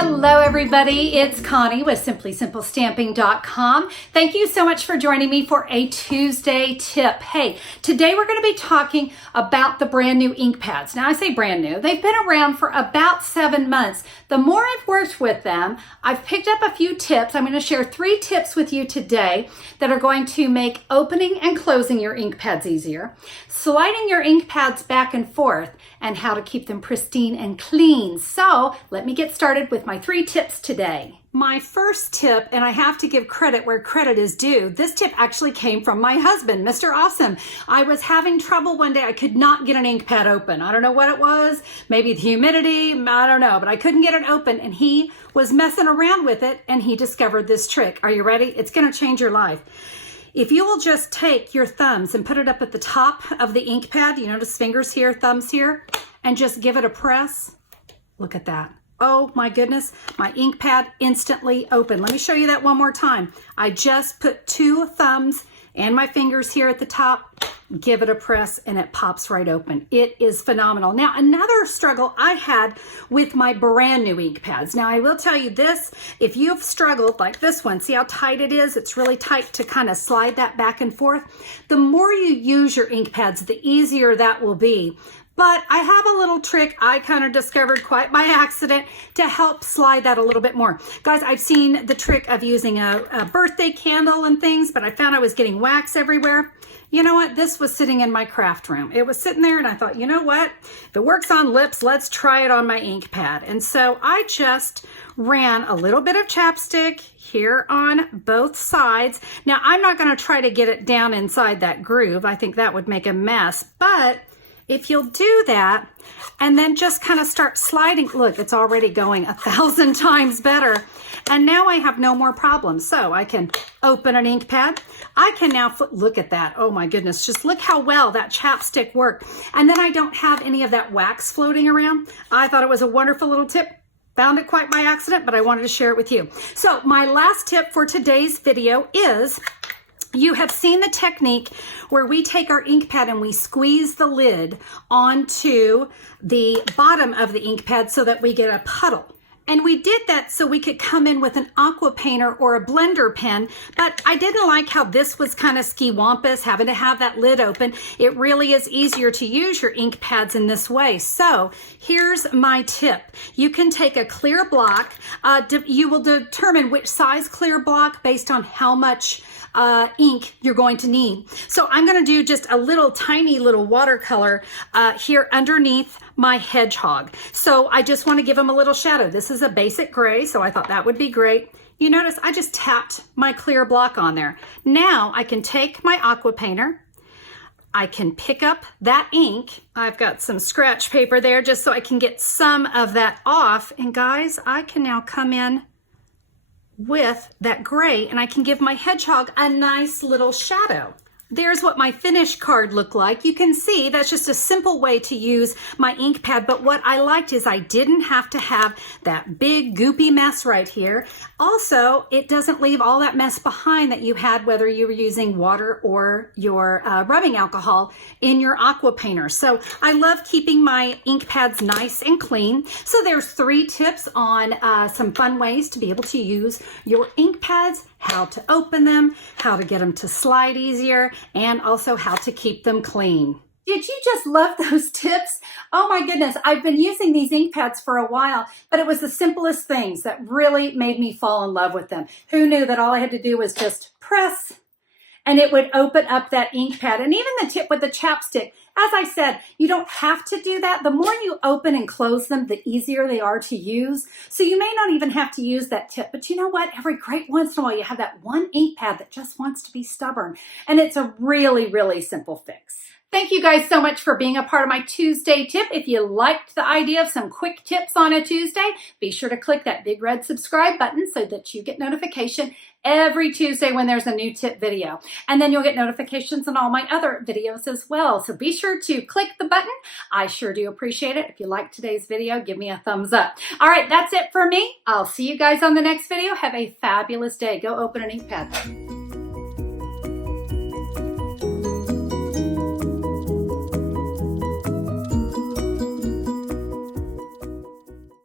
Hello everybody, it's Connie with SimplySimpleStamping.com. Thank you so much for joining me for a Tuesday tip. Hey, today we're going to be talking about the brand new ink pads. Now I say brand new, they've been around for about 7 months. The more I've worked with them, I've picked up a few tips. I'm going to share 3 tips with you today that are going to make opening and closing your ink pads easier, sliding your ink pads back and forth, and how to keep them pristine and clean. So let me get started with my 3 tips today. My first tip, and I have to give credit where credit is due, this tip actually came from my husband, Mr. Awesome. I was having trouble one day. I could not get an ink pad open. I don't know what it was, maybe the humidity, I don't know, but I couldn't get it open, and he was messing around with it, and he discovered this trick. Are you ready? It's gonna change your life. If you will just take your thumbs and put it up at the top of the ink pad, you notice fingers here, thumbs here, and just give it a press. Look at that. Oh my goodness, my ink pad instantly opened. Let me show you that one more time. I just put 2 thumbs and my fingers here at the top, give it a press, and it pops right open. It is phenomenal. Now, another struggle I had with my brand new ink pads. Now, I will tell you this, if you've struggled like this one, see how tight it is? It's really tight to kind of slide that back and forth. The more you use your ink pads, the easier that will be. But I have a little trick I kind of discovered quite by accident to help slide that a little bit more. Guys, I've seen the trick of using a birthday candle and things, but I found I was getting wax everywhere. You know what? This was sitting in my craft room. It was sitting there and I thought, you know what? If it works on lips, let's try it on my ink pad. And so I just ran a little bit of chapstick here on both sides. Now, I'm not going to try to get it down inside that groove. I think that would make a mess, but if you'll do that and then just kind of start sliding, look, it's already going 1,000 times better. And now I have no more problems. So I can open an ink pad. I can now, look at that. Oh my goodness, just look how well that chapstick worked. And then I don't have any of that wax floating around. I thought it was a wonderful little tip. Found it quite by accident, but I wanted to share it with you. So my last tip for today's video is, you have seen the technique where we take our ink pad and we squeeze the lid onto the bottom of the ink pad so that we get a puddle. And we did that so we could come in with an aqua painter or a blender pen, but I didn't like how this was kind of ski-wampus, having to have that lid open. It really is easier to use your ink pads in this way. So here's my tip. You can take a clear block. You will determine which size clear block based on how much ink you're going to need. So I'm going to do just a little tiny little watercolor here underneath my hedgehog. So I just want to give him a little shadow. This is a basic gray, so I thought that would be great. You notice I just tapped my clear block on there. Now I can take my aqua painter. I can pick up that ink. I've got some scratch paper there just so I can get some of that off. And guys, I can now come in with that gray and I can give my hedgehog a nice little shadow. There's what my finished card looked like. You can see that's just a simple way to use my ink pad, but what I liked is I didn't have to have that big goopy mess right here. Also, it doesn't leave all that mess behind that you had whether you were using water or your rubbing alcohol in your aqua painter. So I love keeping my ink pads nice and clean. So there's 3 tips on some fun ways to be able to use your ink pads, how to open them, how to get them to slide easier, and also how to keep them clean. Did you just love those tips? Oh my goodness, I've been using these ink pads for a while, but it was the simplest things that really made me fall in love with them. Who knew that all I had to do was just press and it would open up that ink pad? And even the tip with the chapstick, as I said, you don't have to do that. The more you open and close them, the easier they are to use. So you may not even have to use that tip, but you know what? Every great once in a while, you have that one ink pad that just wants to be stubborn. And it's a really, really simple fix. Thank you guys so much for being a part of my Tuesday tip. If you liked the idea of some quick tips on a Tuesday, be sure to click that big red subscribe button so that you get notification every Tuesday when there's a new tip video. And then you'll get notifications on all my other videos as well. So be sure to click the button. I sure do appreciate it. If you liked today's video, give me a thumbs up. All right, that's it for me. I'll see you guys on the next video. Have a fabulous day. Go open an ink pad.